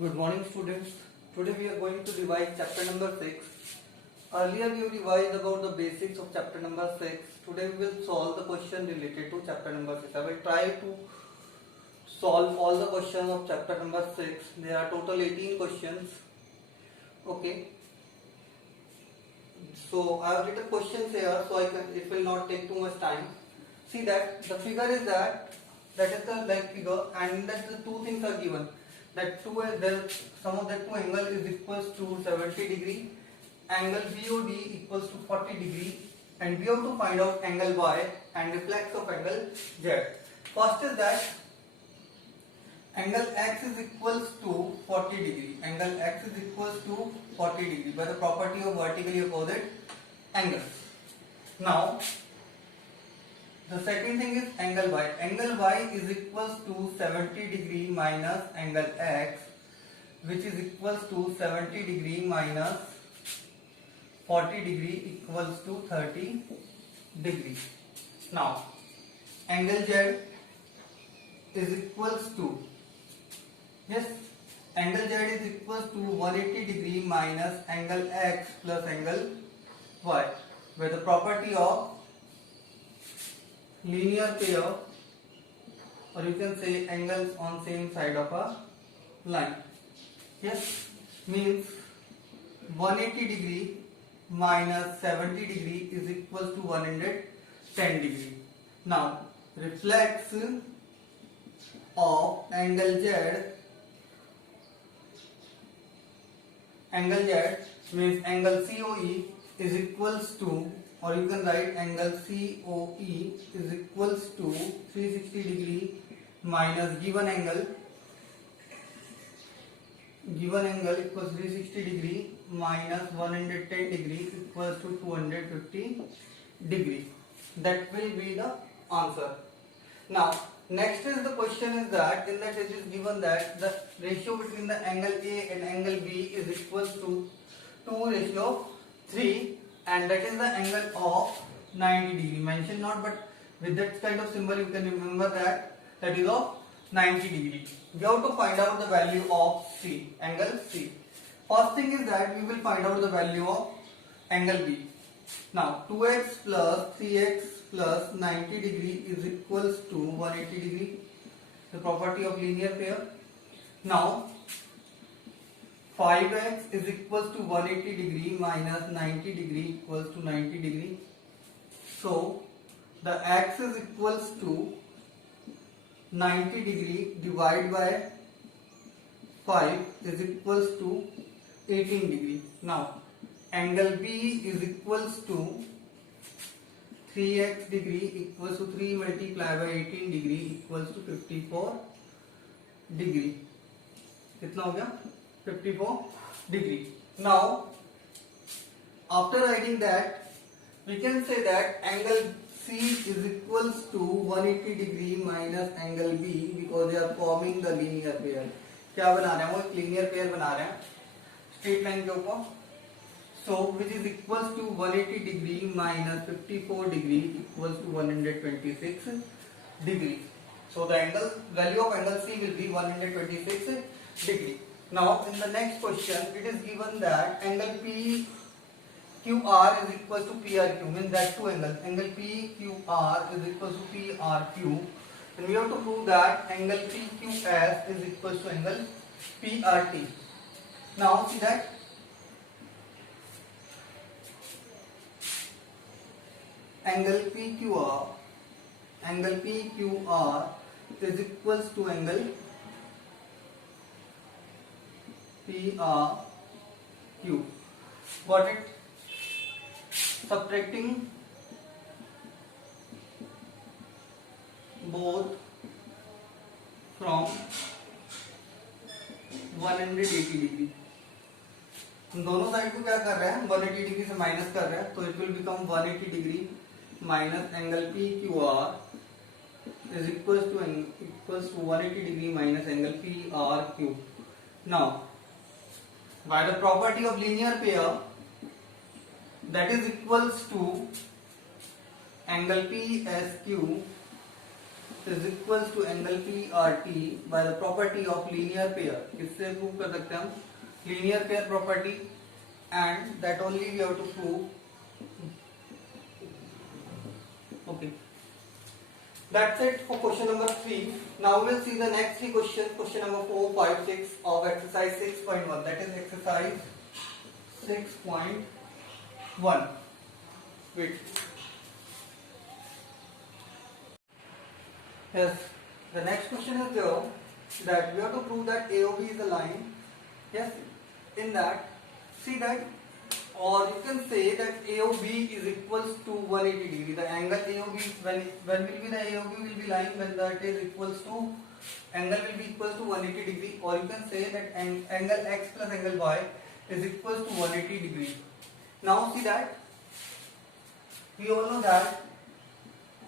Good morning, students. Today we are going to revise chapter number 6. Earlier we revised about the basics of chapter number 6. Today we will solve the question related to chapter number 6. I will try to solve all the questions of chapter number 6. There are total 18 questions. Okay. So I have written questions here, so it will not take too much time. See that the figure is that is the like figure, and that the two things are given. That sum of the two angle is equals to 70 degree, angle BOD equals to 40 degree, and we have to find out angle Y and reflex of angle Z. First is that angle X is equals to 40 degree. Angle X is equals to 40 degree by the property of vertically opposite angles. Now the second thing is angle Y. Angle Y is equals to 70 degree minus angle X, which is equals to 70 degree minus 40 degree equals to 30 degree. Now angle Z is equals to, yes, angle Z is equals to 180 degree minus angle X plus angle Y, where the property of linear pair, or you can say angles on same side of a line, yes, means 180 degree minus 70 degree is equals to 110 degree. Now reflex of angle Z means angle COE is equals to, or you can write angle COE is equals to 360 degree minus given angle equals 360 degree minus 110 degree equals to 250 degree. That will be the answer. Now next is the question is that in that it is given that the ratio between the angle A and angle B is equals to 2:3, and that is the angle of 90 degree. Mention not, but with that kind of symbol you can remember that is of 90 degree. We have to find out the value of C, angle C. First thing is that we will find out the value of angle B. Now 2x plus 3x plus 90 degree is equals to 180 degree, the property of linear pair. Now 5x is equals to 180 degree minus 90 degree equals to 90 degree. So the x is equals to 90 degree divided by 5 is equals to 18 degree. Now angle B is equals to 3x degree equals to 3 multiplied by 18 degree equals to 54 degree. कितना हो गया? 54 degree. Now after writing that, we can say that angle C is equals to 180 degree minus angle B, because they are forming the linear pair. क्या बना रहे हैं वो? एक linear pair बना रहे हैं straight line के ऊपर. So which is equals to 180 degree minus 54 degree equals to 126 degree. So the angle value of angle C will be 126 degree. Now in the next question it is given that angle PQR is equal to PRQ, means that two angles, angle PQR is equal to PRQ, and we have to prove that angle PQS is equal to angle PRT. Now see that angle PQR is equals to angle PRQ. Got it? Subtracting both from 180 degree. दोनों side को क्या कर रहे हैं? 180 degree से minus कर रहे हैं, तो it will become 180 degree minus angle PQR is equals to 180 degree minus angle PRQ. Now by the property of linear pair, that is equals to angle PSQ is equals to angle PRT by the property of linear pair. इससे prove कर सकते हैं हम linear pair property, and that only we have to prove. Okay, that's it for question number 3. Now we will see the next 3 questions. Question number 4, 5, 6 of exercise 6.1. That is exercise 6.1. Wait. Yes, the next question is there that we have to prove that AOB is a line. Yes, in that, see that, or you can say that AOB is equals to 180 degree. The angle AOB, when will be the AOB will be line when that is equals to, angle will be equals to 180 degree, or you can say that angle X plus angle Y is equals to 180 degree. Now see that, we all know that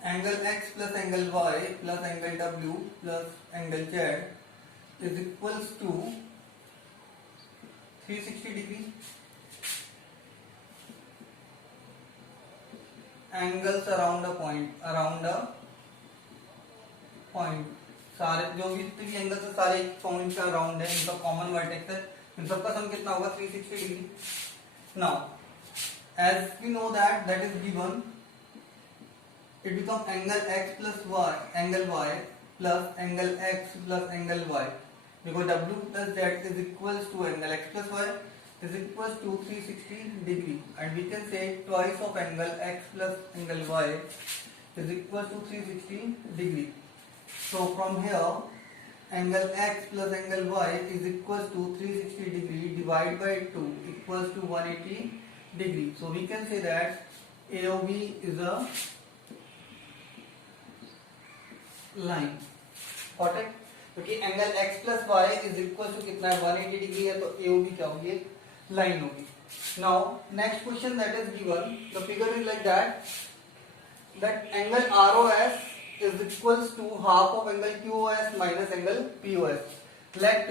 angle X plus angle Y plus angle W plus angle Z is equals to 360 degree. Angles around a point, सारे जो भी जितने भी angles है सारे point का around है, इनका कॉमन वर्टेक्स है, इन सबका सम कितना होगा 360 degree. Now as we know that is given, it becomes angle x plus y, angle y plus angle x plus angle y, because w plus z is equals to angle x plus y is equals to 360 degree, and we can say twice of angle x plus angle y is equals to 360 degree. So from here angle x plus angle y is equals to 360 degree divided by 2 equals to 180 degree. So we can say that AOB is a line. Got it? क्योंकि angle x plus y is equal to कितना है 180 degree है, तो AOB क्या होगी, line होगी. Now next question that is given, the figure is like that angle ROS is equals to half of angle QOS minus angle POS. Let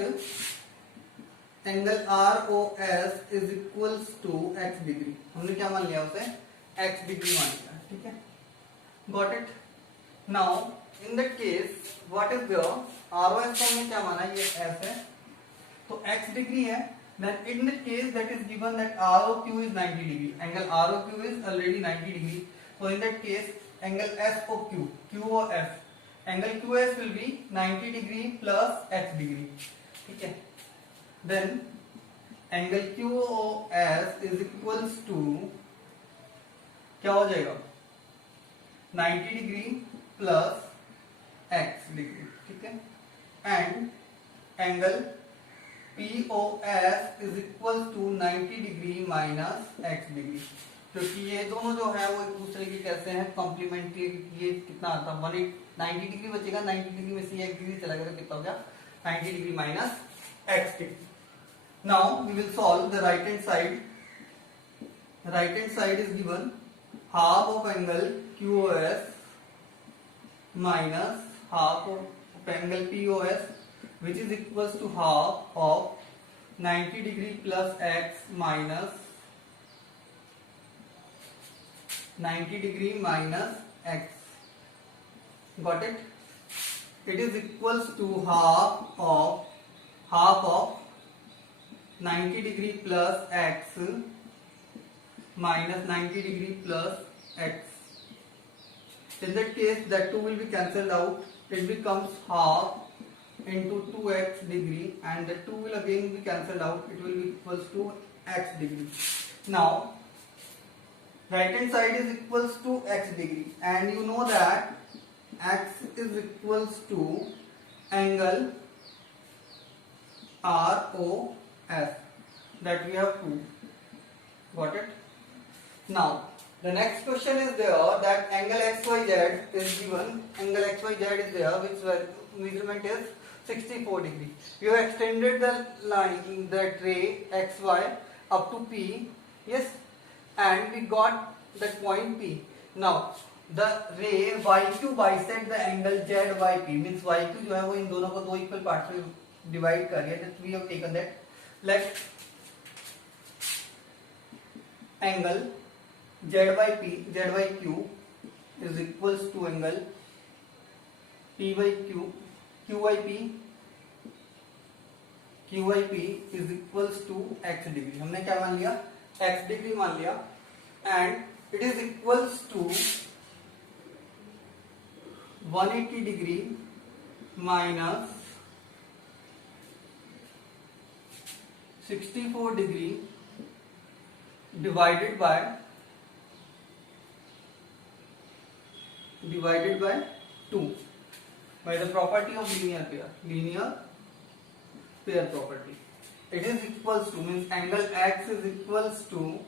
angle ROS is equals to x degree. हमने क्या मान लिया उसे, x degree मान लिया. ठीक है, got it? Now in that case what is there, ROS को हमने क्या माना, ये S है तो x डिग्री है. Then in that case that is given that ROQ is 90 degree, angle ROQ is already 90 degree, so in that case angle SOQ, QOF, angle QS will be 90 degree plus x degree. ठीक है, then angle QOS is equals to क्या हो जाएगा 90 degree plus x degree. ठीक है, and angle POS is equals to 90 degree minus x degree. क्योंकि ये दोनों जो है वो एक दूसरे के कैसे हैं, कॉम्प्लीमेंट्री. ये कितना आता है 90 डिग्री बचेगा, 90 डिग्री में से एक डिग्री चला गया तो कितना हो गया 90 degree minus x degree. Now we will solve the right hand side. Right hand side is given half of angle QOS minus half of angle POS, which is equals to half of 90 degree plus x minus 90 degree minus x. Got it? It is equals to half of 90 degree plus x minus 90 degree plus x. In that case that 2 will be cancelled out, it becomes half into 2x degree, and the 2 will again be cancelled out, it will be equals to x degree. Now right hand side is equals to x degree, and you know that x is equals to angle ROS that we have proved. Got it? Now the next question is there that angle XYZ is given, angle XYZ is there, which measurement is 64 degree. We have extended the line, that ray XY up to P, yes, and we got that point P. Now the ray YQ bisect the angle ZYP, means YQ जो है वो इन दोनों को दो equal part में divide कर रही है. That we have taken that. Let angle ZYQ is equals to angle P by Q, QIP is equals to x degree. हमने क्या मान लिया? x डिग्री मान लिया, and it is equals to 180 degree minus 64 degree divided by 2 by the property of linear pair property. It is equals to, means angle x is equals to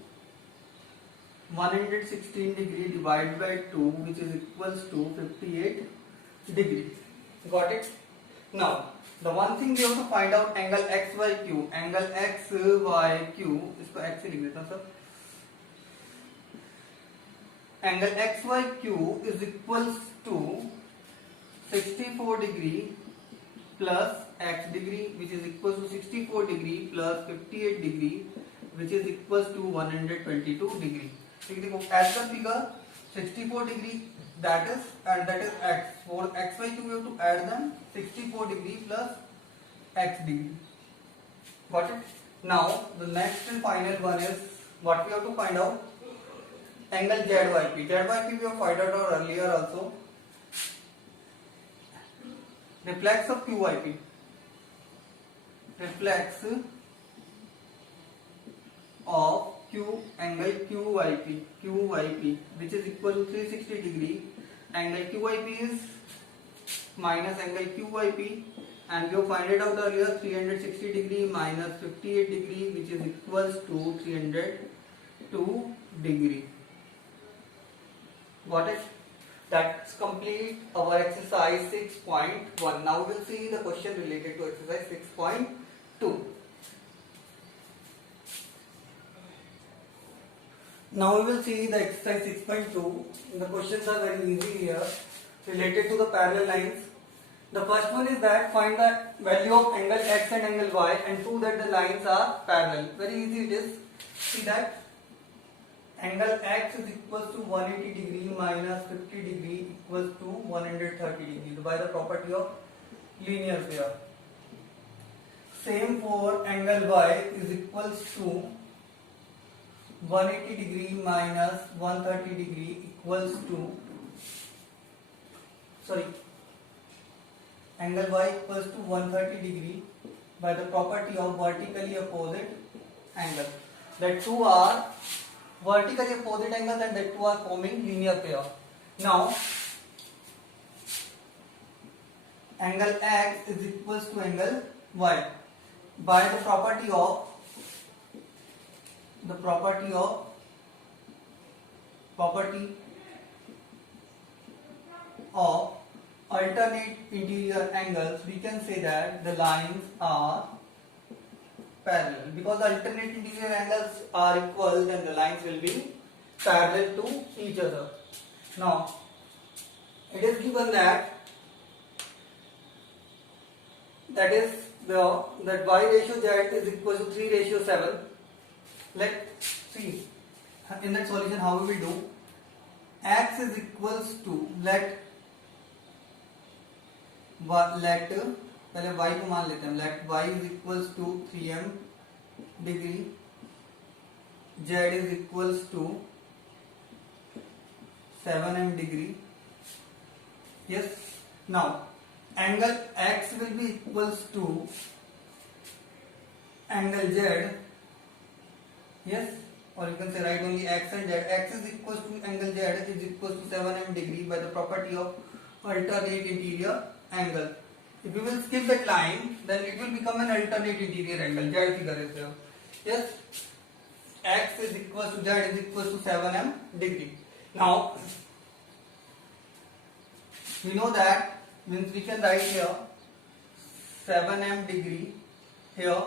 116 degree divided by 2, which is equals to 58 degree. Got it? Now the one thing we have to find out angle x by q. Angle x by q, इसको x से लिख देता हूँ sir. Angle x by q is equals to 64 degree plus x degree, which is equals to 64 degree plus 58 degree, which is equals to 122 degree. देखो as the figure 64 degree that is x. For x by q we have to add them 64 degree plus x degree. Got it? Now the next and final one is what we have to find out. Angle ZYP. ZYP we have found out earlier also. Reflex of QYP. Reflex of angle QYP, which is equal to 360 degree. Angle QYP is minus angle QYP, and we have found it out earlier. 360 degree minus 58 degree, which is equals to 302 degree. Got it? That's complete our exercise 6.1. Now we will see the question related to exercise 6.2. Now we will see the exercise 6.2. The questions are very easy here, related to the parallel lines. The first one is that find the value of angle x and angle y and prove that the lines are parallel. Very easy it is. See that angle x is equals to 180 degree minus 50 degree equals to 130 degree by the property of linear pair. Same for angle y is equals to 180 degree minus 130 degree equals to, angle y equals to 130 degree by the property of vertically opposite angle. That two are vertically opposite angles and that two are forming linear pair. Now angle x is equals to angle y by the property of alternate interior angles, we can say that the lines are parallel. Because alternate interior angles are equal, then the lines will be parallel to each other. Now it is given that is that y ratio z is equal to 3:7. Let's see in that solution how we will do. X is equals to let पहले y को मान लेते हैं. Let y is equals to 3m degree, z is equals to 7m degree. Yes. Now angle x will be equals to angle z. Yes, or you can say write only x and z. X is equals to angle z is equals to 7m degree by the property of alternate interior angle. If you will skip that line, then it will become an alternate interior angle. Z figure is there. Yes, x is equals to z is equals to 7m degree. Now we know that, means we can write here 7m degree, here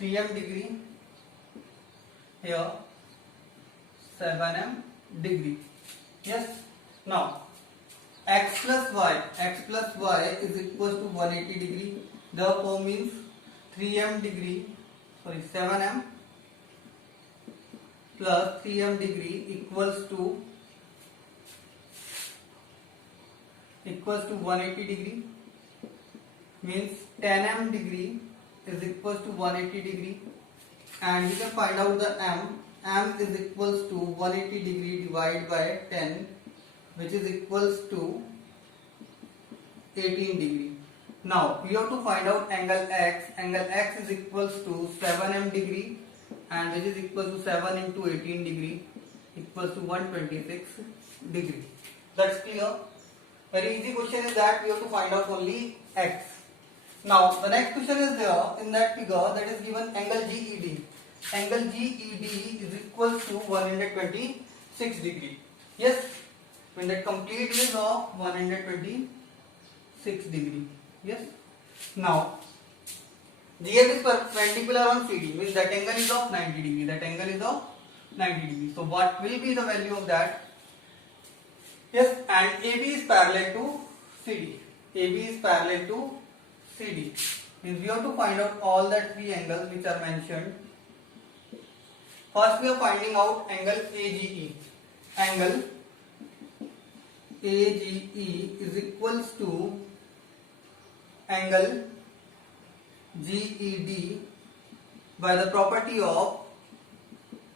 3m degree, here 7m degree. Yes. Now x plus y is equals to 180 degree. Therefore means 7m plus 3m degree equals to equals to 180 degree, means 10 m degree is equals to 180 degree, and we can find out the m. M is equals to 180 degree divided by 10, which is equals to 18 degree. Now we have to find out angle x. Angle x is equals to 7 m degree, and which is equals to 7 into 18 degree equals to 126 degree. That's clear. Very easy question is that we have to find out only x. Now the next question is there in that figure, that is given angle GED. Angle GED is equals to 126 degree. Yes, when that complete is of 126 degree. Yes. Now GF is perpendicular on CD, means that angle is of 90 degree. That angle is of 90 degree. So what will be the value of that? Yes, and AB is parallel to CD. AB is parallel to CD. Means we have to find out all that three angles which are mentioned. First we are finding out angle AGE. Angle AGE is equals to angle GED by the property of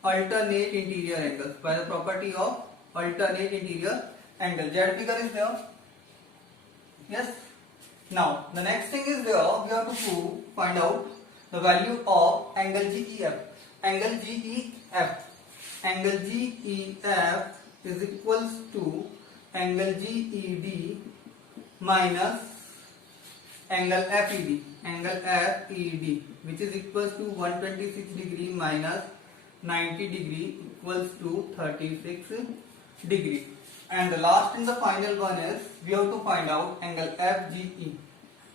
alternate interior angles. By the property of alternate interior angle. Z figure is there. Yes. Now the next thing is there, we have to find out the value of angle GEF. Angle GEF. Angle GEF is equals to angle GED minus angle FED. Angle FED, which is equals to 126 degree minus 90 degree equals to 36 degree. And the last and the final one is we have to find out angle FGE.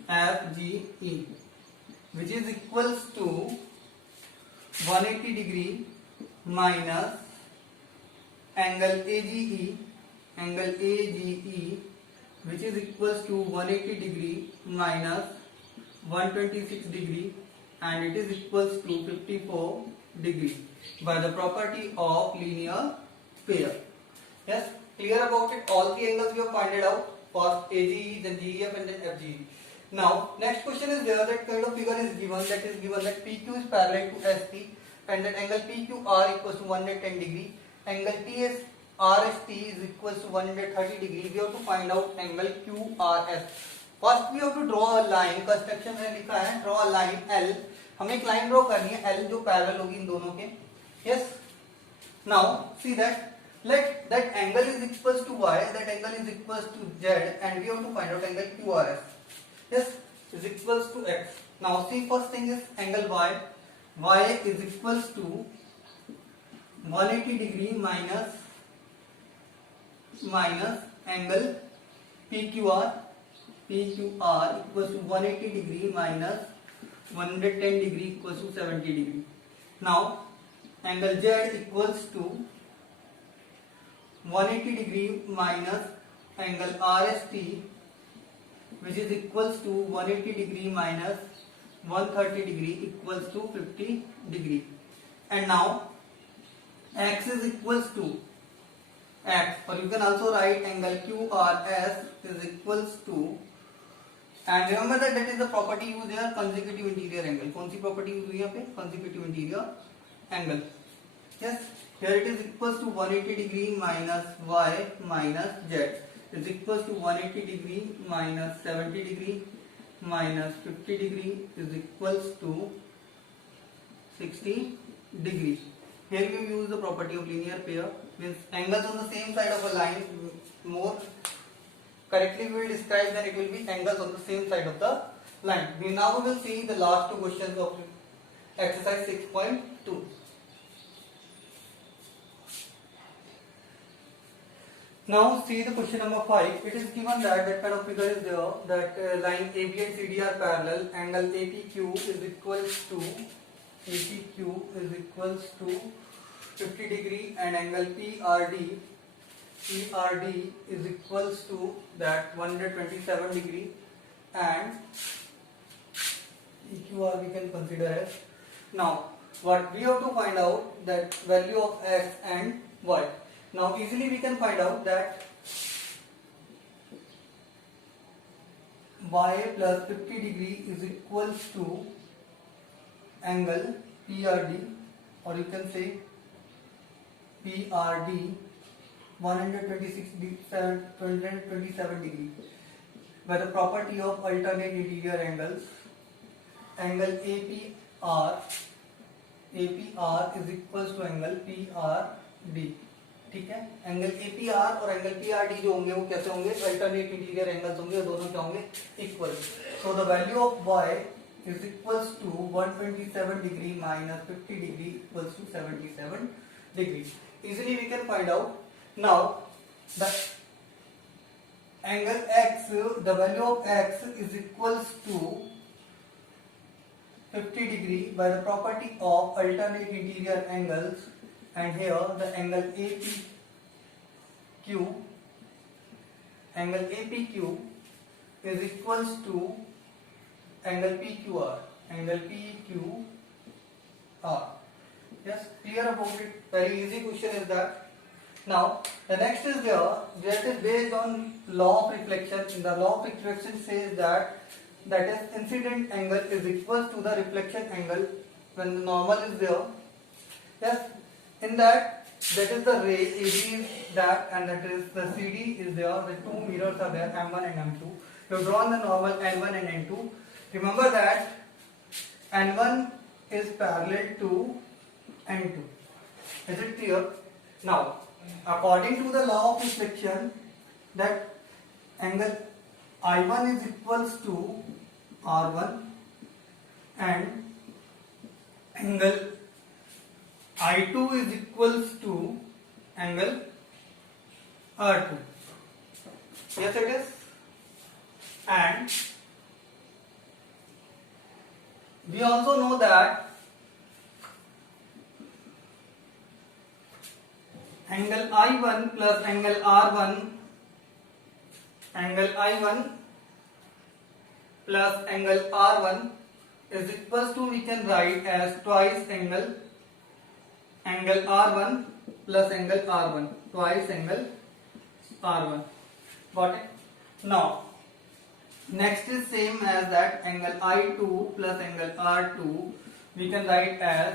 FGE, which is equals to 180 degree minus angle AGE. Angle AGE, which is equals to 180 degree minus 126 degree, and it is equals to 54 degree by the property of linear pair. Yes, clear about it? All the angles we have pointed out. First AGE, then GEF, and then FGE. Now next question is there, that kind of figure is given, that is given that PQ is parallel to SP, and that angle PQR equals to 110 degree. Angle RST is equals to 130 degree. We have to find out angle QRS. First we have to draw a line. Construction में लिखा है draw a line L. हमें एक line draw करनी है L जो parallel होगी इन दोनों के. Yes. Now see that let that angle is equals to y, that angle is equals to z, and we have to find out angle QRS. Yes, is equals to x. Now see, first thing is angle y. Y is equals to 180 degree minus angle PQR. PQR equals to 180 degree minus 110 degree equals to 70 degree. Now angle Z equals to 180 degree minus angle RST, which is equals to 180 degree minus 130 degree equals to 50 degree. And now x is equals to x, or you can also write angle QRS is equals to, and remember that is the property used here, consecutive interior angle. कौन सी property use हुई यहाँ पे? Consecutive interior angle. Yes, here it is equals to 180 degree minus y minus z is equals to 180 degree minus 70 degree minus 50 degree is equals to 60 degree. Here we use the property of linear pair, means angles on the same side of a line. More correctly we will describe that it will be angles on the same side of the line. Now we will see the last two questions of exercise 6.2. Now see the question number 5. It is given that kind of figure is there, that line AB and CD are parallel. Angle APQ is equals to 50 degree, and angle PRD is equals to that 127 degree, and EQR we can consider as. Now what we have to find out, that value of x and y. Now easily we can find out that y plus 50 degree is equals to angle PRD, or you can say PRD 127 degree by the property of alternate interior angles. Angle APR is equals to angle PRD. ठीक है, angle APR और angle PRD जो होंगे वो कैसे होंगे, alternate interior angles होंगे, दोनों क्या होंगे, equal. So the value of y is equals to 127 degree minus 50 degree equals to 77 degree. Easily we can find out. Now the angle x, the value of x is equals to 50 degree by the property of alternate interior angles, and here the angle APQ is equals to angle PQR. Yes, clear about it? Very easy question is that. Now the next is there, that is based on law of reflection. The law of reflection says that is incident angle is equals to the reflection angle when the normal is there. Yes, in that is the ray AB is that, and that is the CD is there. The two mirrors are there, M1 and M2. You have drawn the normal N1 and N2. Remember that N1 is parallel to N2. Is it clear? Now, according to the law of reflection, that angle I1 is equals to R1 and angle I2 is equals to angle R2. Yes, it is. And we also know that angle I1 plus angle R1, angle I1 plus angle R1 is equals to, we can write as twice angle R1 plus angle R1, twice angle R1. Got it? Now next is same as that, angle I2 plus angle R2 we can write as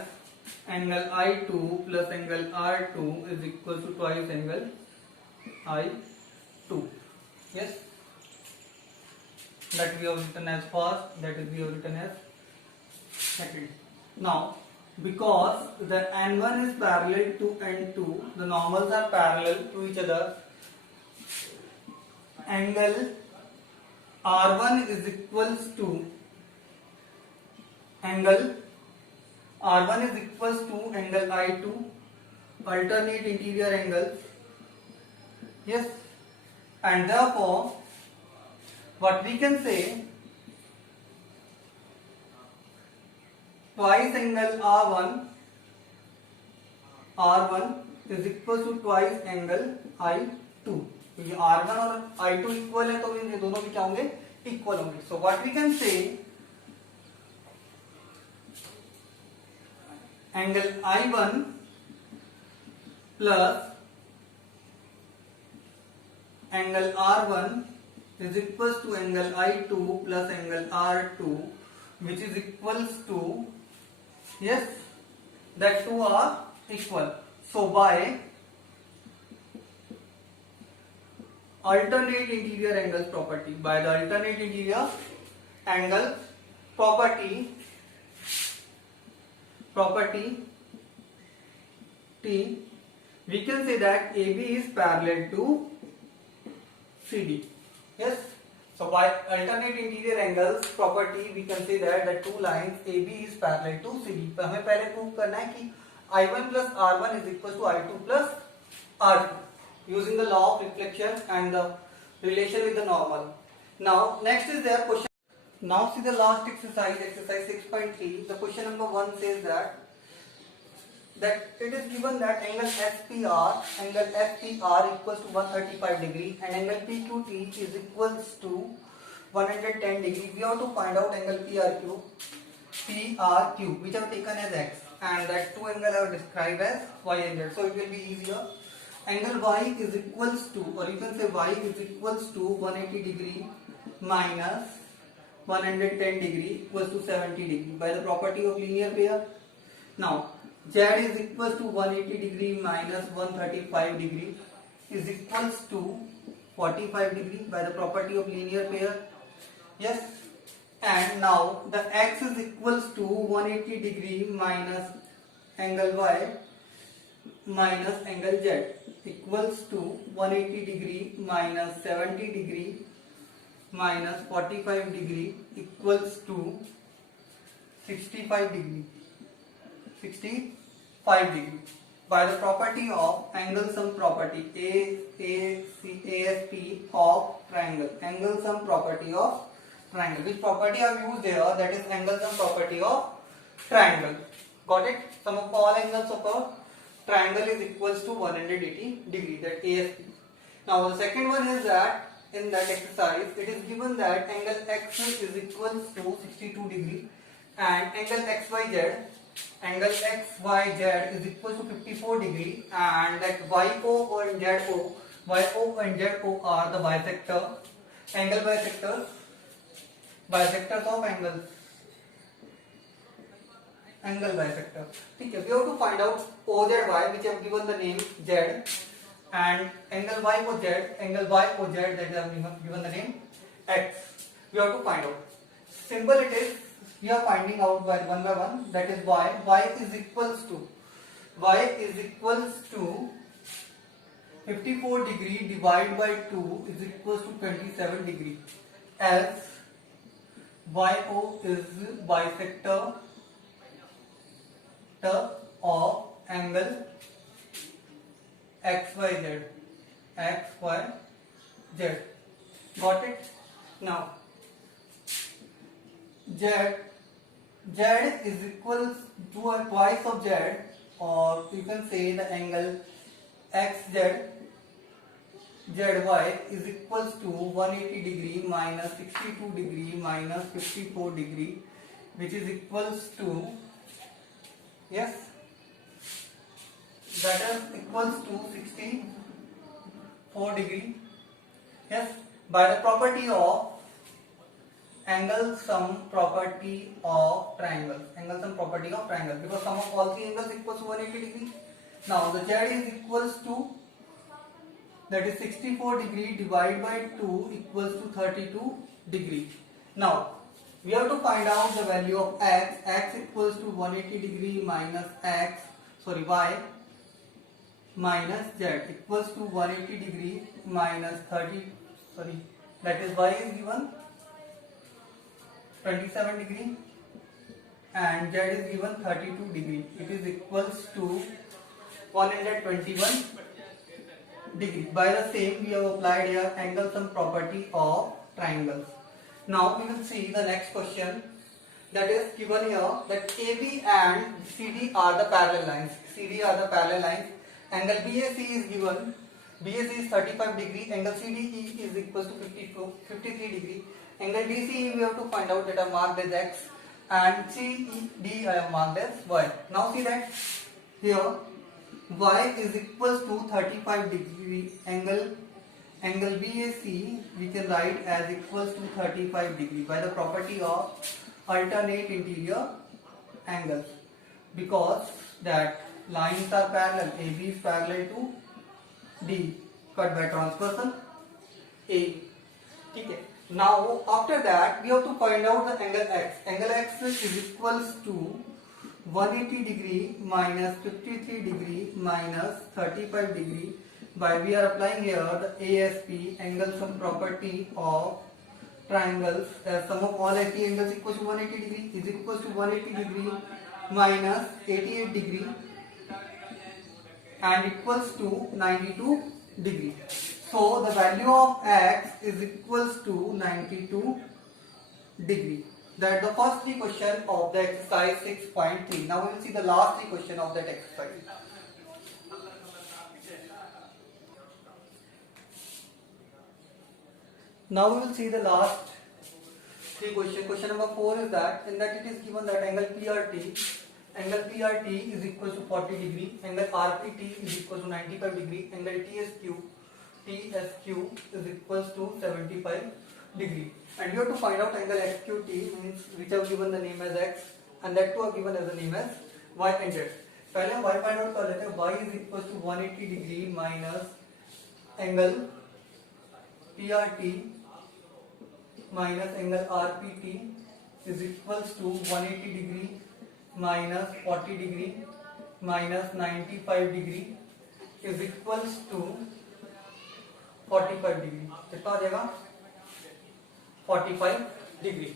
angle I2 plus angle R2 is equal to twice angle I2. Yes, that we have written as first, that is we have written as second. Now because the N1 is parallel to N2, the normals are parallel to each other, angle R1 is equals to angle R1 is equals to angle I2, alternate interior angles. Yes, and therefore what we can say, twice angle R1 is equals to twice angle I2. तो ये R1 और I2 equal है तो ये दोनों भी क्या होंगे, इक्वल होंगे. So what we can say, angle I1 plus angle R1 is equals to angle I2 plus angle R2, which is equals to, yes, that two are equal. So by alternate interior angles property, by the alternate interior angles property T, we can say that AB is parallel to CD. Yes, so by alternate interior angles property we can say that the two lines AB is parallel to CD. तो हमें पहले prove करना है कि I1 plus R1 is equal to I2 plus R2 using the law of reflection and the relation with the normal. Now next is their question. Now see the last exercise, exercise 6.3. The question number 1 says that it is given that angle SPR equals to 135 degree and angle PQT is equals to 110 degree. We have to find out angle PRQ which I have taken as X, and that two angles I have described as Y angle. So it will be easier. Angle Y is equals to, or you can say Y is equals to 180 degree minus 110 degree equals to 70 degree by the property of linear pair. Now Z is equals to 180 degree minus 135 degree is equals to 45 degree by the property of linear pair. Yes. And now the x is equals to 180 degree minus angle y minus angle z equals to 180 degree minus 70 degree minus 45 degree equals to 65 degree. 65 degree by the property of angle sum property ASP of triangle. Angle sum property of triangle. Which property I have used here? That is angle sum property of triangle. Got it? Sum of all angles of a triangle is equals to 180 degree. That ASP. Now the second one is that in that exercise it is given that angle x is equals to 62 degree and angle xyz is equals to 54 degree and that YO and ZO are the bisector, angle bisectors of angles, angle bisector. Okay, we have to find out OZY which I have given the name Z and angle YOZ that I have given the name X. We have to find out. Simple it is. We are finding out by one, that is y is equals to 54 degree divided by 2 is equals to 27 degree, as YO is bisector of angle XYZ. Got it? Now Z is equals to twice of Z, or you can say the angle XZ ZY is equals to 180 degree minus 62 degree minus 54 degree, which is equals to, yes, that is equals to 64 degree. Yes, by the property of angle sum property of triangle. Angle sum property of triangle, because sum of all three angles equals to 180 degree. Now the Z is equals to, that is 64 degree divided by 2 equals to 32 degree. Now we have to find out the value of x. X equals to 180 degree minus y minus z equals to 180 degree minus that is y is given 27 degree and z is given 32 degree. It is equals to 121 degree. By the same we have applied here angle sum property of triangles. Now we will see the next question, that is given here that AB and CD are the parallel lines. Angle BAC is given. BAC is 35 degree. Angle CDE is equals to 53 degree. Angle DCE we have to find out, that are marked as X, and CED I have marked as Y. Now see that here Y is equals to 35 degree. Angle BAC we can write as equals to 35 degree by the property of alternate interior angles, because that lines are parallel. AB is parallel to D cut by transversal A. Okay. Now after that we have to find out the angle X. Angle X is equals to 180 degree minus 53 degree minus 35 degree by we are applying here the ASP, angle sum property of triangles, as sum of all 80 angles equals to 180 degree is equals to 180 degree minus 88 degree and equals to 92 degree. So the value of X is equals to 92 degree. That the first three question of the exercise 6.3. Now we will see the last three question of that exercise. Now we will see the last three question. Question number 4 is that, in that it is given that angle PRT is equal to 40 degree, angle RPT is equal to 95 degree, angle TSQ is equals to 75 degree. and you have to find out angle XQT, means which have given the name as X and that too are given as the name as Y and Z. पहले हम Y find out कर लेते हैं. Y is equal to 180 degree minus angle PRT minus angle RPT is equals to 180 degree minus 40 degree minus 95 degree is equals to 45 degree. कितना आ जाएगा? 45 degree.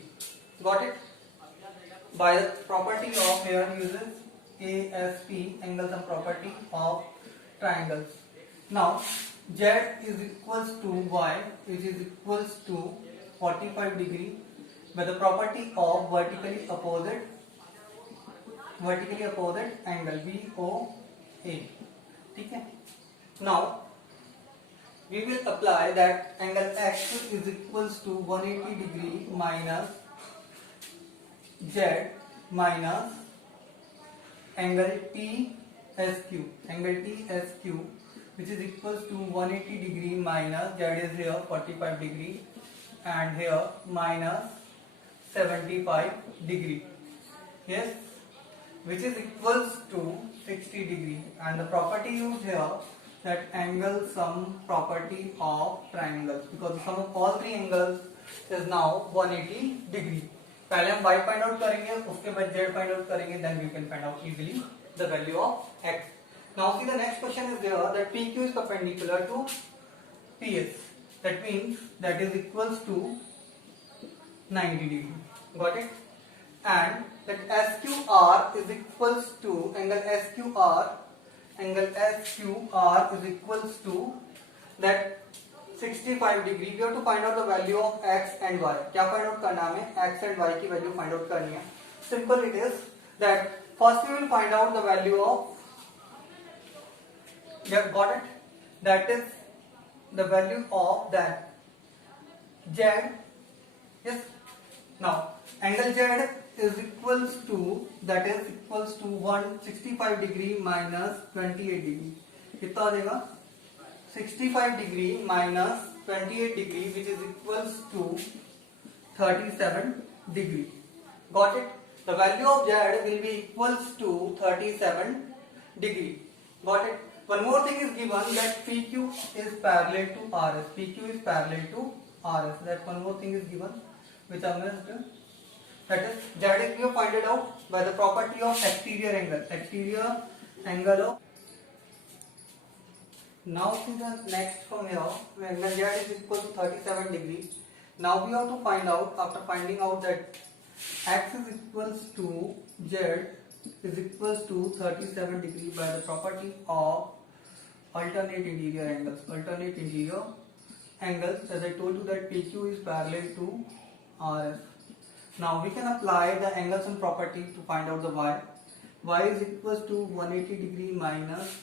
Got it? By the property of here uses ASP, angle sum property of triangles. Now Z is equals to Y, which is equals to 45 degree by the property of vertically opposite angle BOA. ठीक है? Now we will apply that angle X is equals to 180 degree minus Z minus angle TSQ, which is equals to 180 degree minus Z is here 45 degree and here minus 75 degree. Yes, which is equals to 60 degree, and the property used here that angle sum property of triangles, because the sum of all three angles is now 180 degree. पहले हम y find out करेंगे, उसके बाद z find out करेंगे, then we can find out easily the value of x. Now see the next question is there that PQ is perpendicular to PS. That means that is equals to 90 degree. Got it? And that SQR is equals to angle SQR is equals to that 65 degree. We have to find out the value of x and y. क्या find out करना है हमें? X and y की value find out करनी है. Simple it is that first we will find out the value of, you have got it? That is the value of that Z. Yes. Now angle Z is equals to, that is equals to 165 degree minus 28 degree. कितना आ जाएगा? 65 degree minus 28 degree, which is equals to 37 degree. Got it? The value of Z will be equals to 37 degree. Got it? One more thing is given that PQ is parallel to RS. PQ is parallel to RS. That one more thing is given, which I missed. That is Z is we have find it out by the property of exterior angle of. Now see the next from here, angle Z is equal to 37 degree. Now we have to find out, after finding out that x is equals to Z is equals to 37 degree by the property of alternate interior angles, as I told you that PQ is parallel to RS. Now we can apply the angle sum property to find out the y. Y is equals to 180 degree minus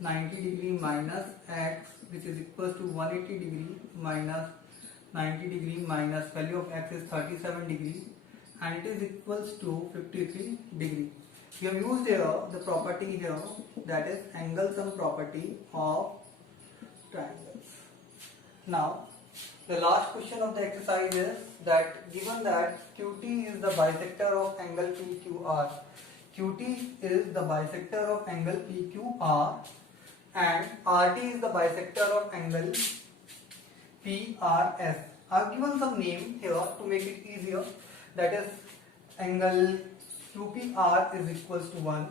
90 degree minus x, which is equals to 180 degree minus 90 degree minus value of x is 37 degree, and it is equals to 53 degree. We have used here the property here, that is angle sum property of triangles. Now the last question of the exercise is that given that QT is the bisector of angle PQR, QT is the bisector of angle PQR and RT is the bisector of angle PRS. I have given some name here to make it easier, that is angle QPR is equals to 1,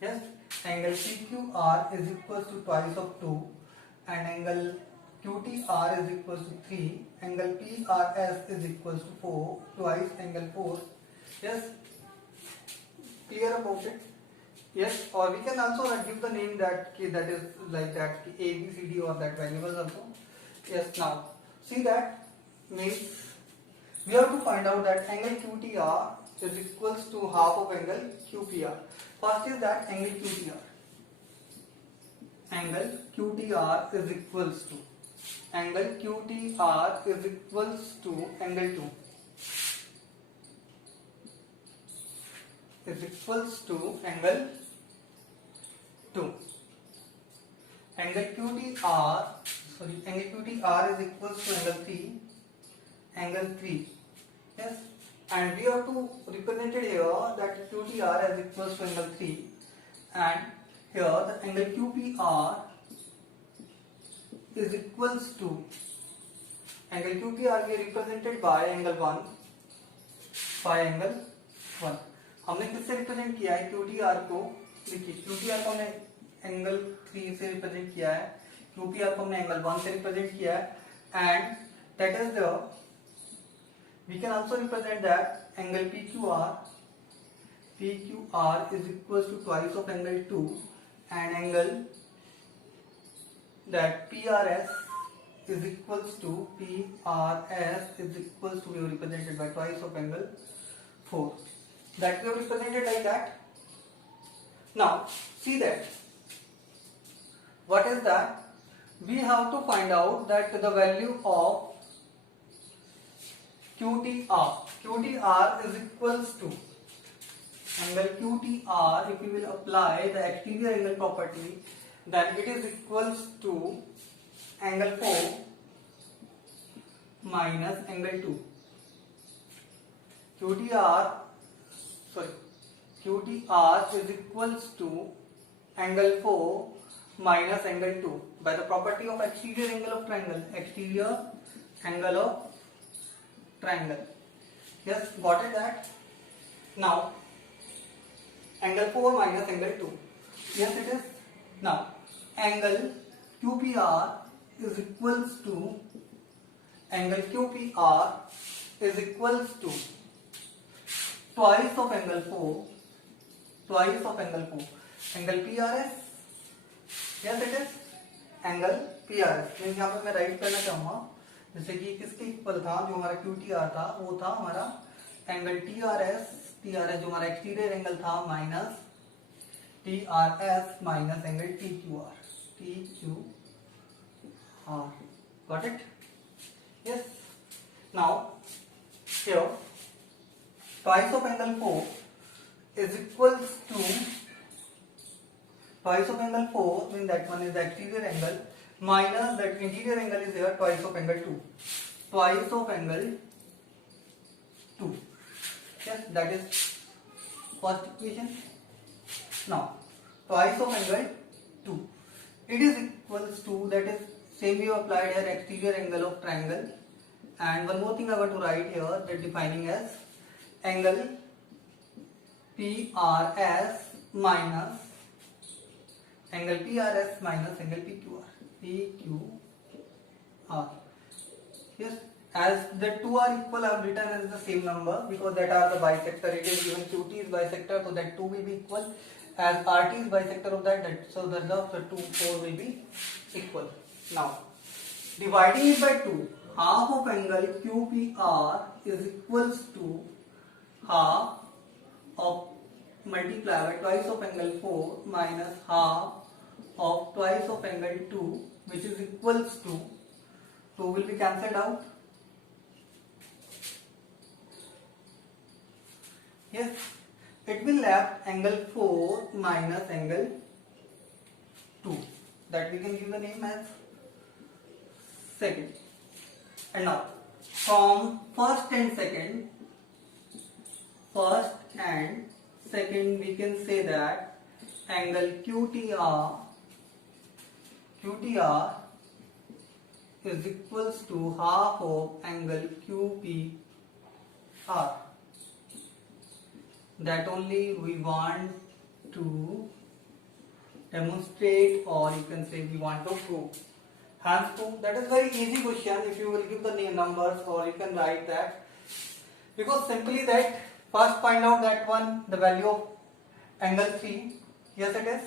yes, angle PQR is equals to twice of 2, and angle QTR is equals to 3, angle PRS is equals to 4, twice angle 4. Yes, clear about it? Yes, or we can also give the name that is like that A, B, C, D or that variables also. Yes, now see that means we have to find out that angle QTR is equals to half of angle QPR. First is that angle QTR. Angle QTR is equals to angle QTR is equals to angle 2 is equals to angle 2. Angle QTR is equals to angle 3. angle 3. Yes, and we have to represent it here that QTR as equals to angle 3, and here the angle QPR is equals to angle QPR we represented by angle 1 by angle 1. हमने किससे represent किया है QTR को? देखिए QTR को हमने angle 3 से represent किया है, QPR को हमने एंगल 1 से रिप्रेजेंट किया है, and that is the we can also represent that angle PQR is equals to twice of angle 2, and angle that PRS is equals to we have represented by twice of angle 4. That we have represented like that. Now see that what is that? We have to find out that the value of QTR is equals to angle QTR. If we will apply the exterior angle property, then it is equals to angle 4 minus angle 2. QTR is equals to angle 4 minus angle 2 by the property of exterior angle of triangle. Exterior angle of triangle. Yes, got it that? Now, angle 4 minus angle 2. Yes, it is. Now, angle QPR is equals to angle QPR is equals to twice of angle 4, twice of angle 4. Angle PRS. Yes, it is. Angle PRS. Means यहाँ पे मैं right करना चाहूँगा जैसे कि किसके equal था, जो हमारा QTR था वो था हमारा एंगल TRS जो हमारा एक्सटीरियर एंगल था minus TRS minus angle TQR. Got it? Yes. Now here twice of angle 4 is equals to twice of angle 4 means that one is the exterior angle minus that interior angle is here twice of angle 2. Twice of angle 2. Yes, that is first equation. Now twice of angle 2. It is equals to, that is same we applied here, exterior angle of triangle, and one more thing I want to write here, that defining as angle PRS minus angle PQR. Yes, as the two are equal, I have written as the same number because that are the bisector. It is given QT is bisector, so that 2 will be equal. As RT is bisector of that, so the result of the 2, 4 will be equal. Now, dividing it by 2, half of angle QPR is equals to half of multiply by twice of angle 4 minus half of twice of angle 2, which is equals to 2 will be cancelled out. Yes, it will left angle 4 minus angle 2, that we can give the name as second. And now from first and second we can say that angle QTR is equals to half of angle QPR. That only we want to demonstrate, or you can say we want to prove. Hence proof, that is very easy question if you will give the numbers, or you can write that, because simply that first find out that one, the value of angle 3. Yes, it is.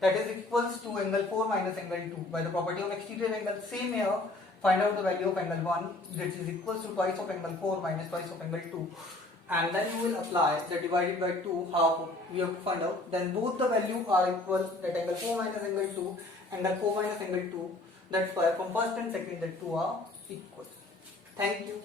That is equals to angle 4 minus angle 2 by the property of exterior angle. Same here, find out the value of angle 1, which is equals to twice of angle 4 minus twice of angle 2, and then you will apply the divided by 2 half. We have to find out, then both the value are equal, that angle 4 minus angle 2, angle 4 minus angle 2. That's why from first and second the two are equal. Thank you.